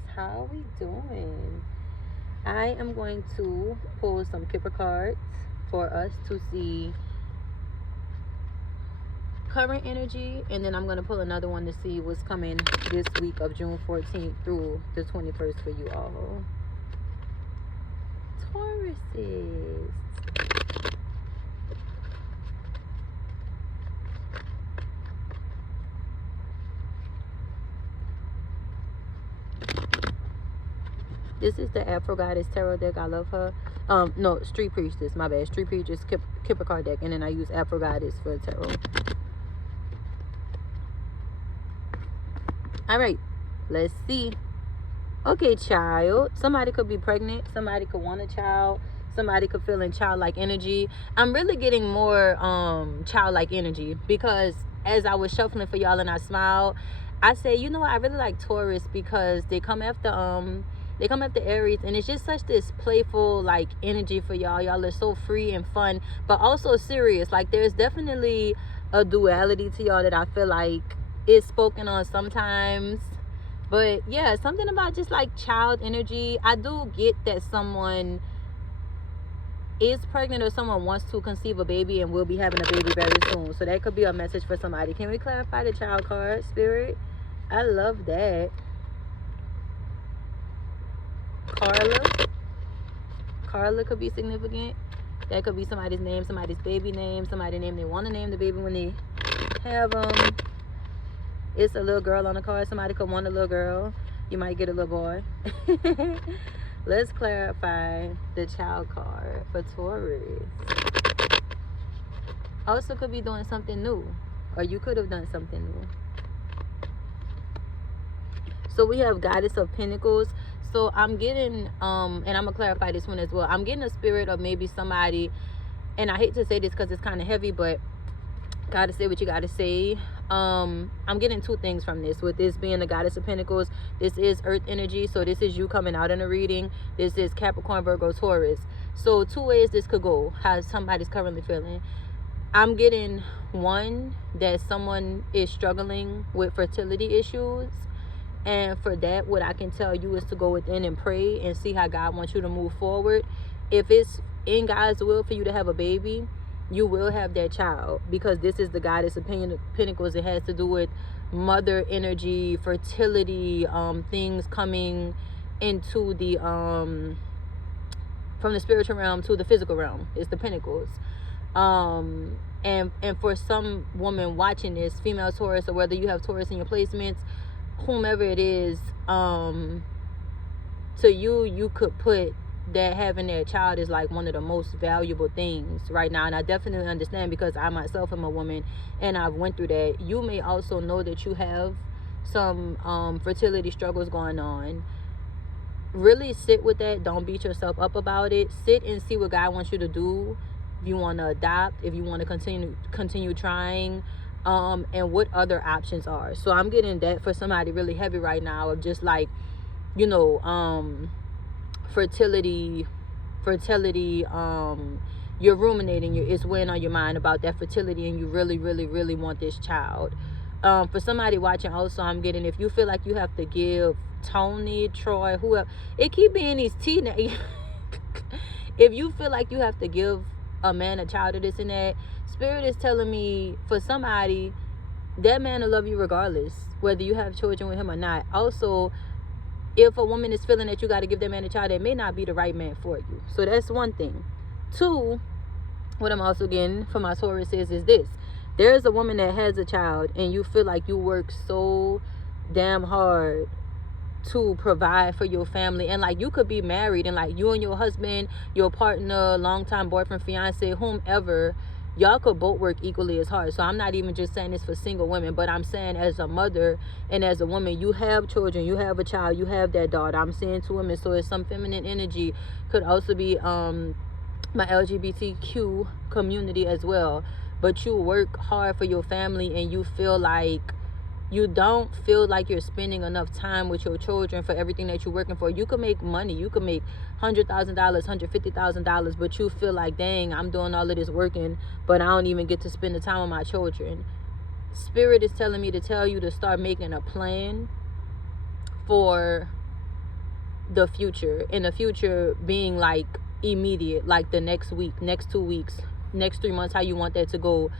Taurus, how are we doing? I am going to pull some Kipper cards for us to see current energy, and then I'm going to pull another one to see what's coming this week of June 14th through the 21st for you all. Tauruses. This is the Afro Goddess Tarot deck. I love her. No, Street Priestess. My bad. Street Priestess Kipper card deck, and then I use Afro Goddess for tarot. All right, let's see. Okay, child. Somebody could be pregnant. Somebody could want a child. Somebody could feel in childlike energy. I'm really getting more childlike energy because as I was shuffling for y'all and I smiled, I said, you know what? I really like Taurus because they come after Aries, and it's just such this playful like energy for y'all. Y'all are so free and fun, but also serious. Like there's definitely a duality to y'all that I feel like is spoken on sometimes. But yeah, something about just like child energy. I do get that someone is pregnant or someone wants to conceive a baby and will be having a baby very soon. So that could be a message for somebody. Can we clarify the child card, Spirit? I love that. Carla could be significant. That could be somebody's name, somebody's baby name, somebody's name they want to name the baby when they have them. It's a little girl on the card. Somebody could want a little girl. You might get a little boy. Let's clarify the child card for Taurus. Also could be doing something new, or you could have done something new. So we have Goddess of Pentacles. So I'm getting, and I'm going to clarify this one as well. I'm getting a spirit of maybe somebody, and I hate to say this because it's kind of heavy, but gotta say what you gotta say. I'm getting two things from this. With this being the Goddess of Pentacles, this is earth energy. So this is you coming out in a reading. This is Capricorn, Virgo, Taurus. So two ways this could go, how somebody's currently feeling. I'm getting one, that someone is struggling with fertility issues. And for that, what I can tell you is to go within and pray and see how God wants you to move forward. If it's in God's will for you to have a baby, you will have that child, because this is the Goddess of Pentacles. It has to do with mother energy, fertility, things coming into the from the spiritual realm to the physical realm. It's the Pentacles. And for some woman watching this, female Taurus, or whether you have Taurus in your placements, whomever it is, to you could put that having that child is like one of the most valuable things right now. And I definitely understand, because I myself am a woman and I've went through that. You may also know that you have some fertility struggles going on. Really sit with that. Don't beat yourself up about it. Sit and see what God wants you to do. If you want to adopt, if you want to continue trying, and what other options are. So I'm getting that for somebody really heavy right now, of just like, you know, fertility, you're ruminating, it's weighing on your mind about that fertility, and you really want this child. For somebody watching also, I'm getting, if you feel like you have to give Tony, Troy, whoever, it keep being these teenagers. If you feel like you have to give a man a child or this and that, Spirit is telling me for somebody, that man will love you regardless, whether you have children with him or not. Also, if a woman is feeling that you got to give that man a child, that may not be the right man for you. So that's one thing. Two, what I'm also getting from my Taurus is this. There's a woman that has a child, and you feel like you work so damn hard to provide for your family. And like, you could be married, and like, you and your husband, your partner, longtime boyfriend, fiance, whomever, y'all could both work equally as hard. So I'm not even just saying this for single women, but I'm saying as a mother and as a woman, you have children, you have a child, you have that daughter. I'm saying two women, so it's some feminine energy. Could also be my LGBTQ community as well. But you work hard for your family, and you feel like you don't feel like you're spending enough time with your children for everything that you're working for. You can make money. You can make $100,000, $150,000, but you feel like, dang, I'm doing all of this working, but I don't even get to spend the time with my children. Spirit is telling me to tell you to start making a plan for the future, and the future being like immediate, like the next week, next 2 weeks, next 3 months, how you want that to go.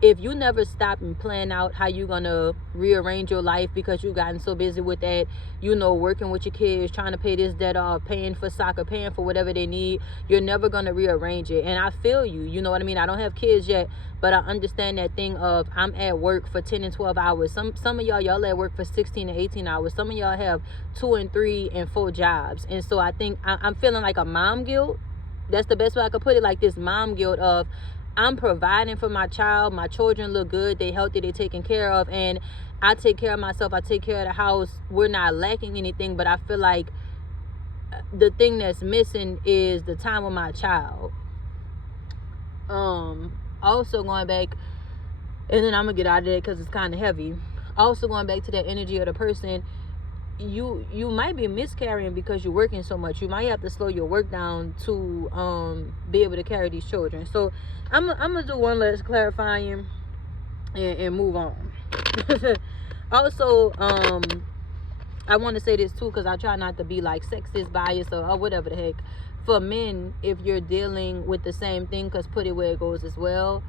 If you never stop and plan out how you're gonna rearrange your life because you've gotten so busy with that, working with your kids, trying to pay this debt off, paying for soccer, paying for whatever they need, you're never gonna rearrange it. And I feel you, you know what I mean? I don't have kids yet, but I understand that thing of I'm at work for 10 and 12 hours. Some of y'all at work for 16 and 18 hours. Some of y'all have 2 and 3 and 4 jobs. And so I think I'm feeling like a mom guilt. That's the best way I could put it, like this mom guilt of I'm providing for my child. My children look good. They healthy. They taken care of. And I take care of myself. I take care of the house. We're not lacking anything. But I feel like the thing that's missing is the time with my child. Also going back, and then I'm going to get out of it because it's kind of heavy. Also going back to that energy of the person. You might be miscarrying because you're working so much. You might have to slow your work down to be able to carry these children. So I'm gonna do one last clarifying and move on. Also, I want to say this too, because I try not to be like sexist, biased, or whatever the heck. For men, if you're dealing with the same thing, because put it where it goes as well.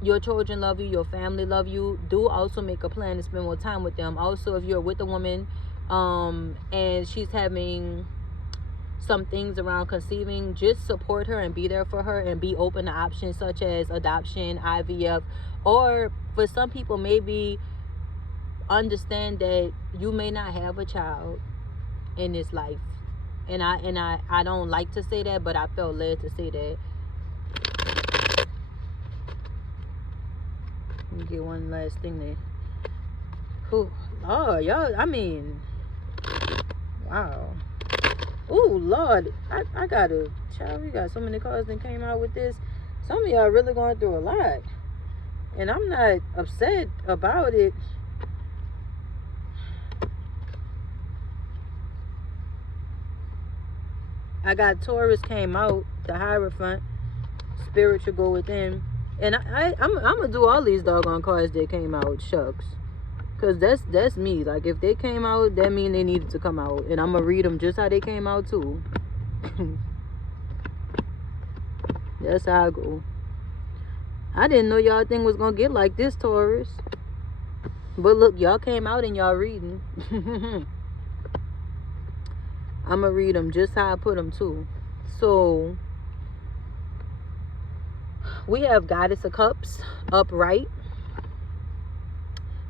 Your children love you, your family love you. Do also make a plan to spend more time with them. Also, if you're with a woman and she's having some things around conceiving, just support her and be there for her and be open to options such as adoption, IVF, or for some people maybe understand that you may not have a child in this life. And I don't like to say that, but I felt led to say that. Let me get one last thing there. Oh, Lord, y'all, I mean, wow. Oh, Lord, I got a child. We got so many cars that came out with this. Some of y'all really going through a lot. And I'm not upset about it. I got Taurus came out, the Hierophant, spiritual go within. And I'm gonna do all these doggone cards that came out, shucks. Cause that's me. Like if they came out, that mean they needed to come out. And I'm gonna read them just how they came out too. That's how I go. I didn't know y'all thing was gonna get like this, Taurus. But look, y'all came out and y'all reading. I'm gonna read them just how I put them too. So we have Goddess of Cups upright.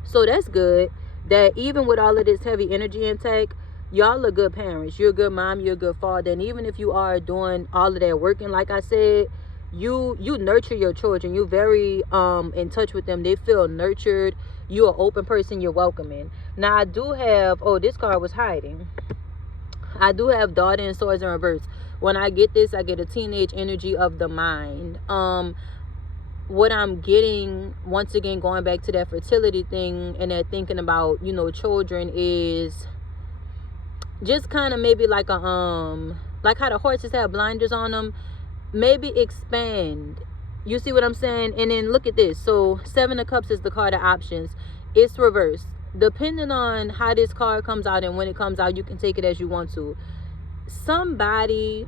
So that's good. That even with all of this heavy energy intake, y'all are good parents. You're a good mom. You're a good father. And even if you are doing all of that working, like I said, you nurture your children. You're very in touch with them. They feel nurtured. You're an open person. You're welcoming. Now I do have, oh, this card was hiding. I do have Daughter and Swords in reverse. When I get this, I get a teenage energy of the mind. What I'm getting, once again, going back to that fertility thing and that thinking about, children, is just kind of maybe like a like how the horses have blinders on them. Maybe expand. You see what I'm saying? And then look at this. So 7 of Cups is the card of options. It's reversed. Depending on how this card comes out and when it comes out, you can take it as you want to. Somebody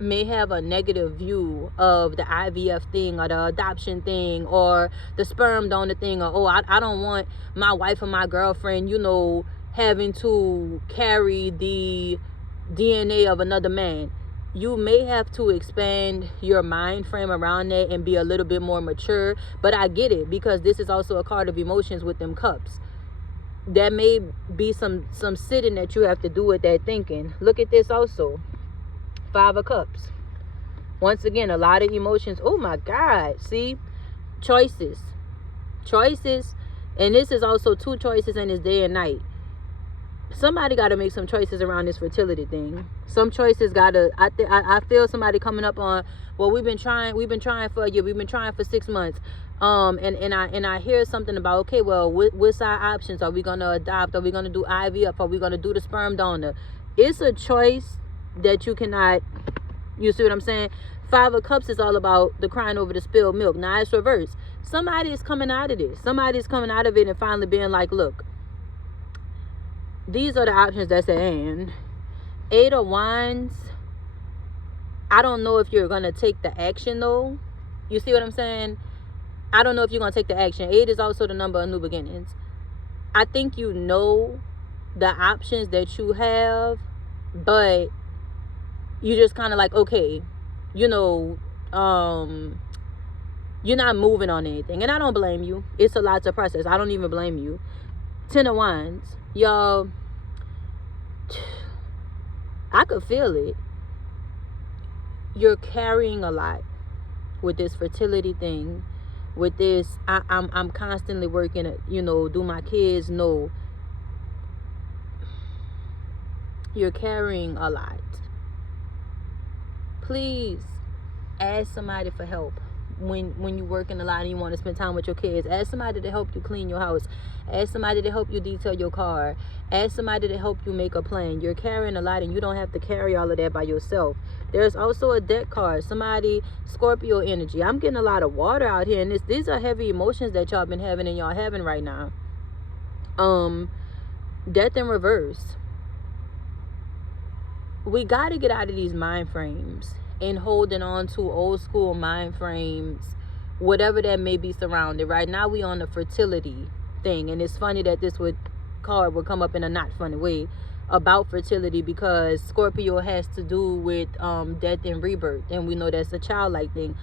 may have a negative view of the IVF thing or the adoption thing or the sperm donor thing, or I don't want my wife or my girlfriend, having to carry the DNA of another man. You may have to expand your mind frame around that and be a little bit more mature. But I get it, because this is also a card of emotions with them cups. There may be some sitting that you have to do with that thinking. Look at this also. 5 of Cups. Once again, a lot of emotions. Oh my God. See? Choices. And this is also 2 choices, and it's day and night. Somebody got to make some choices around this fertility thing. Some choices got to, I feel somebody coming up on, well, we've been trying for a year. We've been trying for 6 months. And I hear something about, okay, well, what's our options? Are we going to adopt? Are we going to do IVF? Are we going to do the sperm donor? It's a choice that you cannot, you see what I'm saying? 5 of Cups is all about the crying over the spilled milk. Now it's reversed. Somebody is coming out of this. Somebody's coming out of it and finally being like, look, these are the options that's at hand. 8 of Wands, I don't know if you're going to take the action though. You see what I'm saying? I don't know if you're going to take the action. 8 is also the number of new beginnings. I think you know the options that you have, but you just kind of like, okay, you know, you're not moving on anything. And I don't blame you. It's a lot to process. I don't even blame you. 10 of Wands. Y'all, I could feel it. You're carrying a lot with this fertility thing. With this, I'm constantly working, you know, do my kids know? You're carrying a lot. Please ask somebody for help. When you're working a lot and you want to spend time with your kids, ask somebody to help you clean your house. Ask somebody to help you detail your car. Ask somebody to help you make a plan. You're carrying a lot and you don't have to carry all of that by yourself. There's also a deck card. Somebody, Scorpio energy. I'm getting a lot of water out here, and these are heavy emotions that y'all been having and y'all having right now. Death in reverse. We got to get out of these mind frames and holding on to old school mind frames, whatever that may be surrounded. Right now we on the fertility thing, and it's funny that this card would come up in a not funny way about fertility, because Scorpio has to do with death and rebirth, and we know that's a childlike thing.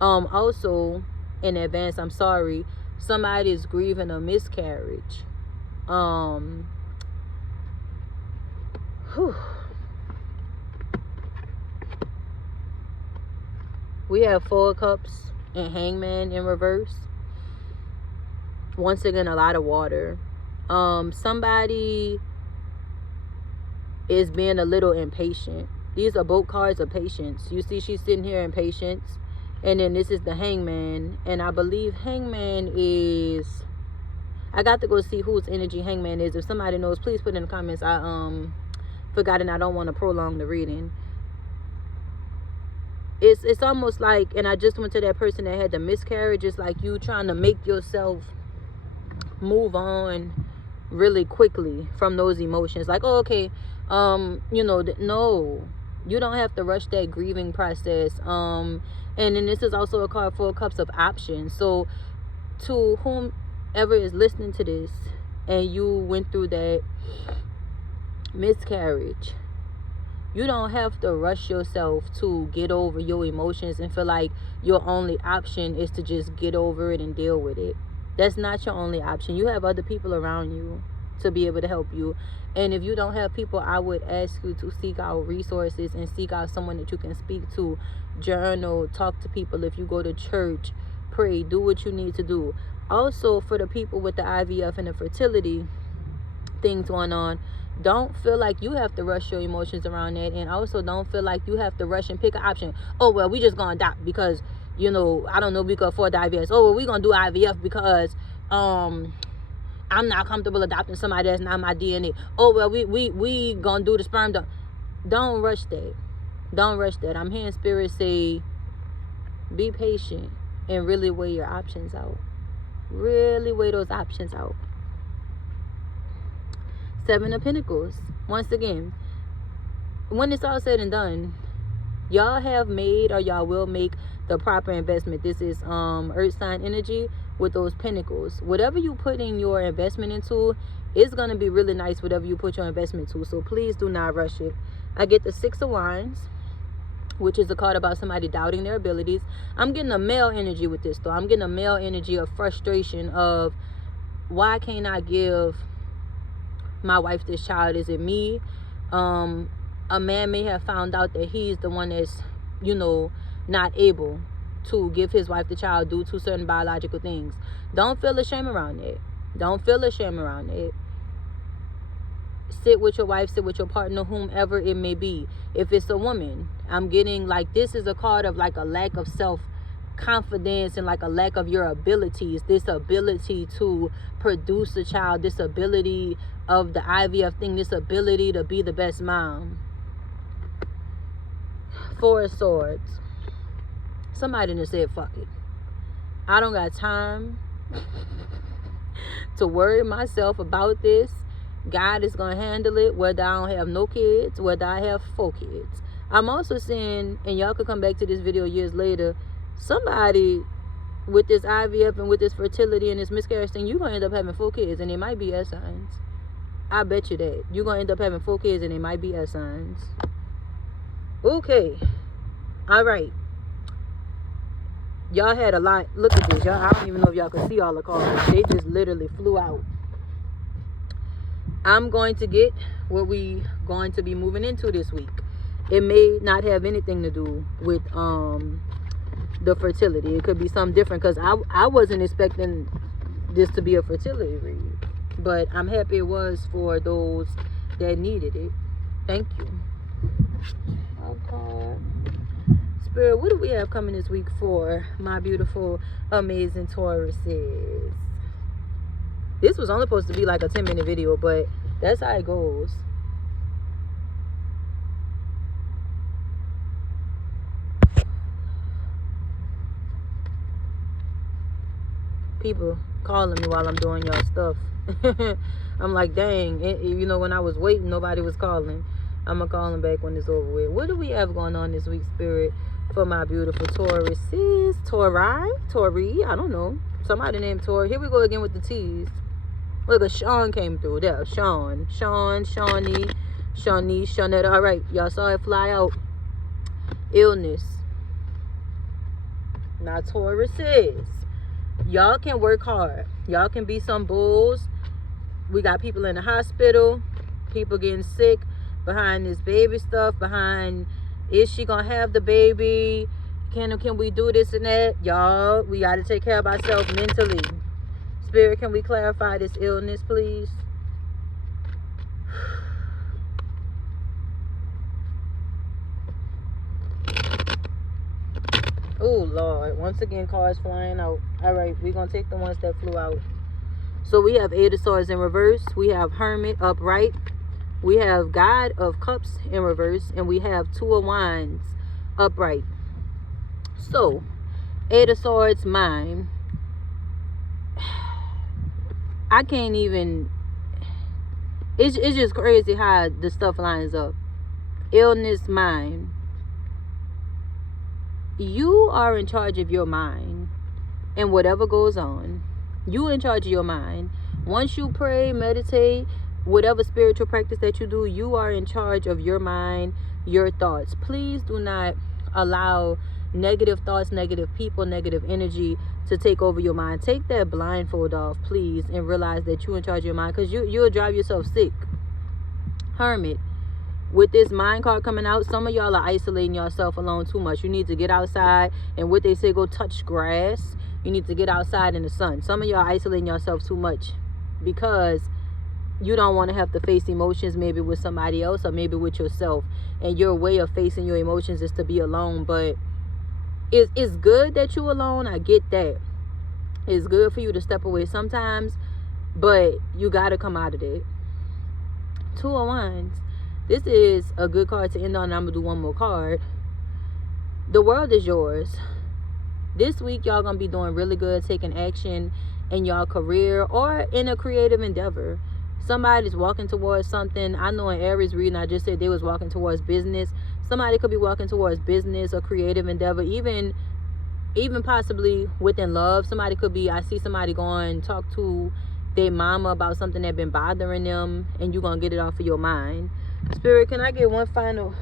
Also, in advance, I'm sorry, somebody is grieving a miscarriage. We have 4 cups and Hangman in reverse. Once again, a lot of water. Somebody is being a little impatient. These are both cards of patience. You see, she's sitting here in patience. And then this is the Hangman. And I believe Hangman is... I got to go see whose energy Hangman is. If somebody knows, please put in the comments. I forgot, and I don't want to prolong the reading. It's almost like, and I just went to that person that had the miscarriage. It's like you trying to make yourself move on really quickly from those emotions. Like, oh, okay, you know, no, you don't have to rush that grieving process. And then this is also a card for cups of options. So to whomever is listening to this and you went through that miscarriage, you don't have to rush yourself to get over your emotions and feel like your only option is to just get over it and deal with it. That's not your only option. You have other people around you to be able to help you. And if you don't have people, I would ask you to seek out resources and seek out someone that you can speak to. Journal, talk to people. If you go to church, pray, do what you need to do. Also, for the people with the IVF and the fertility things going on, don't feel like you have to rush your emotions around that. And also don't feel like you have to rush and pick an option. Oh, well, we just gonna adopt because, you know, I don't know, we can afford the IVF. Oh, well, we gonna do IVF because I'm not comfortable adopting somebody that's not my DNA. Oh, well, we gonna do the sperm dump. Don't rush that. Don't rush that. I'm hearing spirit say, be patient and really weigh your options out. Really weigh those options out. 7 of Pentacles. Once again, when it's all said and done, y'all have made or y'all will make the proper investment. This is earth sign energy with those pentacles. Whatever you put in your investment into, it's going to be really nice, whatever you put your investment to. So please do not rush it. I get the 6 of Wands, which is a card about somebody doubting their abilities. I'm getting a male energy with this though. I'm getting a male energy of frustration of, why can't I give my wife this child? Is it me? A man may have found out that he's the one that's, you know, not able to give his wife the child due to certain biological things. Don't feel ashamed around it. Don't feel ashamed around it. Sit with your wife, sit with your partner, whomever it may be. If it's a woman, I'm getting like, this is a card of like a lack of self-confidence and like a lack of your abilities. This ability to produce a child, this ability of the IVF thing, this ability to be the best mom. 4 of Swords. Somebody just said, fuck it. I don't got time to worry myself about this God is going to handle it, whether I don't have no kids, whether I have 4 kids. I'm also seeing, and y'all could come back to this video years later, somebody with this IVF and with this fertility and this miscarriage thing, you're going to end up having 4 kids, and they might be S signs. I bet you that. You're going to end up having 4 kids, and they might be S signs. Okay. All right. Y'all had a lot. Look at this. Y'all, I don't even know if y'all can see all the cards. They just literally flew out. I'm going to get what we going to be moving into this week. It may not have anything to do with the fertility. It could be something different, because I wasn't expecting this to be a fertility read, but I'm happy it was for those that needed it. Thank you. Okay. Spirit, what do we have coming this week for my beautiful, amazing Tauruses? This was only supposed to be like a 10-minute video, but that's how it goes. People calling me while I'm doing y'all stuff. I'm like, dang, you know, when I was waiting, nobody was calling. I'm going to call them back when it's over with. What do we have going on this week, Spirit, for my beautiful Tauruses? Tori? I don't know. Somebody named Tori. Here we go again with the T's. Look, a Sean came through. There, Shawnee, Shawnetta. All right, y'all saw it fly out. Illness. Now, Tauruses, y'all can work hard. Y'all can be some bulls. We got people in the hospital, people getting sick behind this baby stuff, behind, is she gonna have the baby? Can we do this and that? Y'all, we got to take care of ourselves mentally. Spirit, can we clarify this illness, please? Oh, Lord. Once again, cards flying out. All right, we're going to take the ones that flew out. So we have 8 of Swords in reverse. We have Hermit upright. We have God of Cups in reverse. And we have 2 of Wands upright. So, 8 of Swords, mine. I can't even, it's just crazy how the stuff lines up. Illness, mind. You are in charge of your mind and whatever goes on. You in charge of your mind. Once you pray, meditate, whatever spiritual practice that you do, you are in charge of your mind, your thoughts. Please do not allow negative thoughts, negative people, negative energy to take over your mind. Take that blindfold off, please, and realize that you're in charge of your mind, because you'll drive yourself sick. Hermit, with this mind card coming out, some of y'all are isolating yourself alone too much. You need to get outside, and what they say, go touch grass. You need to get outside in the sun. Some of y'all are isolating yourself too much because you don't want to have to face emotions, maybe with somebody else or maybe with yourself, and your way of facing your emotions is to be alone. But it's good that you're alone. I get that. It's good for you to step away sometimes, but you got to come out of it. 2 of Wands. This is a good card to end on. I'm going to do one more card. The world is yours. This week, y'all going to be doing really good, taking action in y'all career or in a creative endeavor. Somebody's walking towards something. I know in Aries reading, I just said they was walking towards business. Somebody could be walking towards business or creative endeavor, even possibly within love. Somebody could be, I see somebody going talk to their mama about something that been bothering them, and you're going to get it off of your mind. Spirit, can I get one final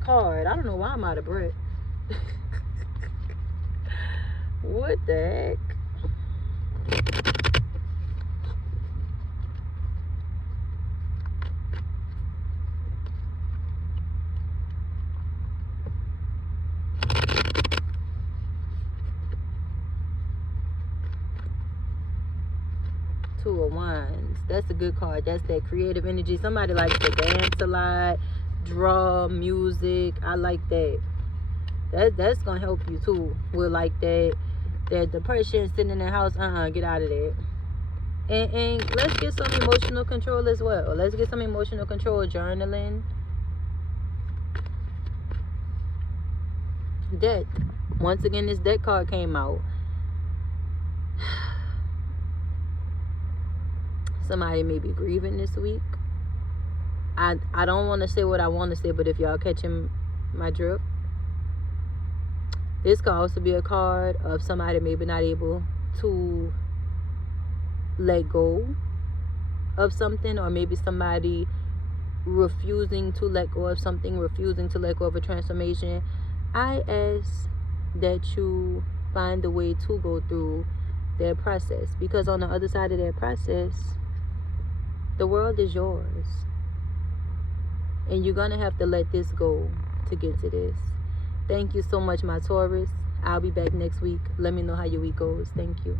card? I don't know why I'm out of breath. What the heck? 2 of Wands. That's a good card. That's that creative energy. Somebody likes to dance a lot, draw, music. I like that. That's gonna help you too. With like that depression, sitting in the house. Get out of there. And let's get some emotional control as well. Let's get some emotional control. Journaling. Death. Once again, this death card came out. Somebody may be grieving this week. I don't want to say what I want to say, but if y'all catching my drift, this could also be a card of somebody maybe not able to let go of something, or maybe somebody refusing to let go of something, refusing to let go of a transformation. I ask that you find a way to go through their process, because on the other side of their process, the world is yours, and you're gonna have to let this go to get to this. Thank you so much, my Taurus. I'll be back next week. Let me know how your week goes. Thank you.